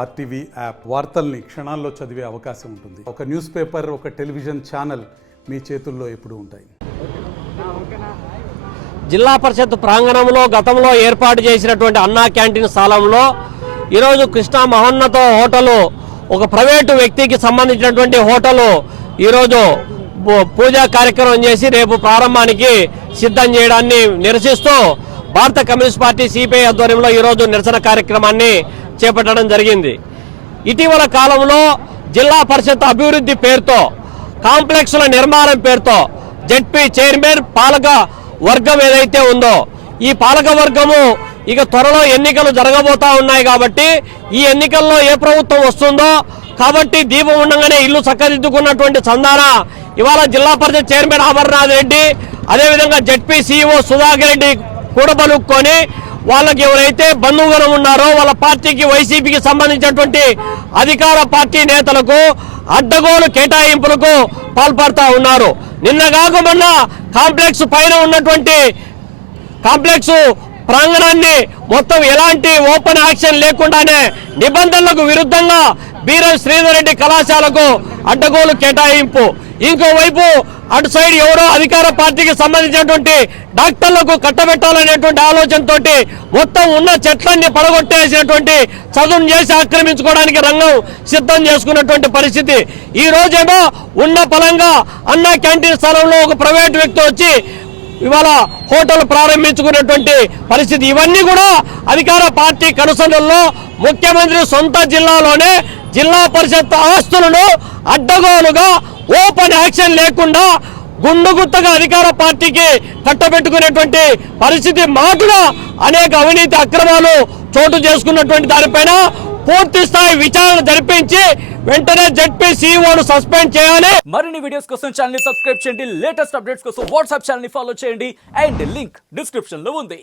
RTV app వార్తల్ని క్షణాల్లో చదివే అవకాశం ఉంటుంది. ఒక న్యూస్ పేపర్, ఒక టెలివిజన్ ఛానల్ మీ చేతుల్లో ఎప్పుడూ ఉంటాయి. జిల్లా పరిషత్ ప్రాంగణంలో గతంలో ఏర్పాటు చేసినటువంటి అన్నా క్యాంటీన్ స్థలంలో ఈరోజు కృష్ణా మహోన్నత హోటలు, ఒక ప్రైవేటు వ్యక్తికి సంబంధించినటువంటి హోటలు ఈరోజు పూజా కార్యక్రమం చేసి రేపు ప్రారంభానికి సిద్ధం చేయడాన్ని నిరసిస్తూ భారత కమ్యూనిస్ట్ పార్టీ సిపిఐ ఆధ్వర్యంలో ఈరోజు నిరసన కార్యక్రమాన్ని చేపట్టడం జరిగింది. ఇటీవల కాలంలో జిల్లా పరిషత్ అభివృద్ధి పేరుతో, కాంప్లెక్స్ల నిర్మాణం పేరుతో జెడ్పీ చైర్మన్ పాలక వర్గం ఏదైతే ఉందో, ఈ పాలక వర్గము ఇక త్వరలో ఎన్నికలు జరగబోతా ఉన్నాయి కాబట్టి ఈ ఎన్నికల్లో ఏ ప్రభుత్వం వస్తుందో కాబట్టి దీపం ఉండగానే ఇల్లు చక్కదిద్దుకున్నటువంటి చందాన ఇవాళ జిల్లా పరిషత్ చైర్మన్ అమర్నాథ్ రెడ్డి, అదేవిధంగా జెడ్పీ సీఈఓ సుధాకర్ రెడ్డి కూడబలుక్కొని వాళ్ళకి ఎవరైతే బంధువుగణం ఉన్నారో వాళ్ళ పార్టీకి, వైసీపీకి సంబంధించినటువంటి అధికార పార్టీ నేతలకు అడ్డగోలు కేటాయింపులకు పాల్పడతా ఉన్నారు. నిన్న కాక మొన్న కాంప్లెక్స్ పైన ఉన్నటువంటి కాంప్లెక్స్ ప్రాంగణాన్ని మొత్తం ఎలాంటి ఓపెన్ యాక్షన్ లేకుండానే నిబంధనలకు విరుద్ధంగా బీరం శ్రీధర్ రెడ్డి కళాశాలకు అడ్డగోలు కేటాయింపు, ఇంకోవైపు అటు సైడ్ ఎవరో అధికార పార్టీకి సంబంధించినటువంటి డాక్టర్లకు కట్టబెట్టాలనేటువంటి ఆలోచనతో మొత్తం ఉన్న చెట్లన్నీ పడగొట్టేసినటువంటి చదువును చేసి ఆక్రమించుకోవడానికి రంగం సిద్ధం చేసుకున్నటువంటి పరిస్థితి. ఈ రోజేమో ఉన్న పలంగా అన్నా క్యాంటీన్ స్థలంలో ఒక ప్రైవేట్ వ్యక్తి వచ్చి ఇవాళ హోటల్ ప్రారంభించుకున్నటువంటి పరిస్థితి. ఇవన్నీ కూడా అధికార పార్టీ కనుసనల్లో ముఖ్యమంత్రి సొంత జిల్లాలోనే జిల్లా పరిషత్ ఆస్తులను అడ్డగోలుగా ఓపెన్ యాక్షన్ లేకుండా గుండుగుత్తగా అధికార పార్టీకి కట్టబెట్టుకునేటువంటి పరిస్థితి, మాటుగా అనేక అవినీతి అక్రమాలు చోటు చేసుకున్నటువంటి దానిపైన పూర్తి స్థాయి విచారణ జరిపించి వెంటనే జెడ్పీ సీఈఓను సస్పెండ్ చేయాలి. మరిన్ని వీడియోస్ కోసం ఛానల్ ని సబ్స్క్రైబ్ చేయండి. లేటెస్ట్ అప్డేట్స్ కోసం వాట్సాప్ ఛానల్ ని ఫాలో చేయండి. అండ్ లింక్ డిస్క్రిప్షన్ లో ఉంది.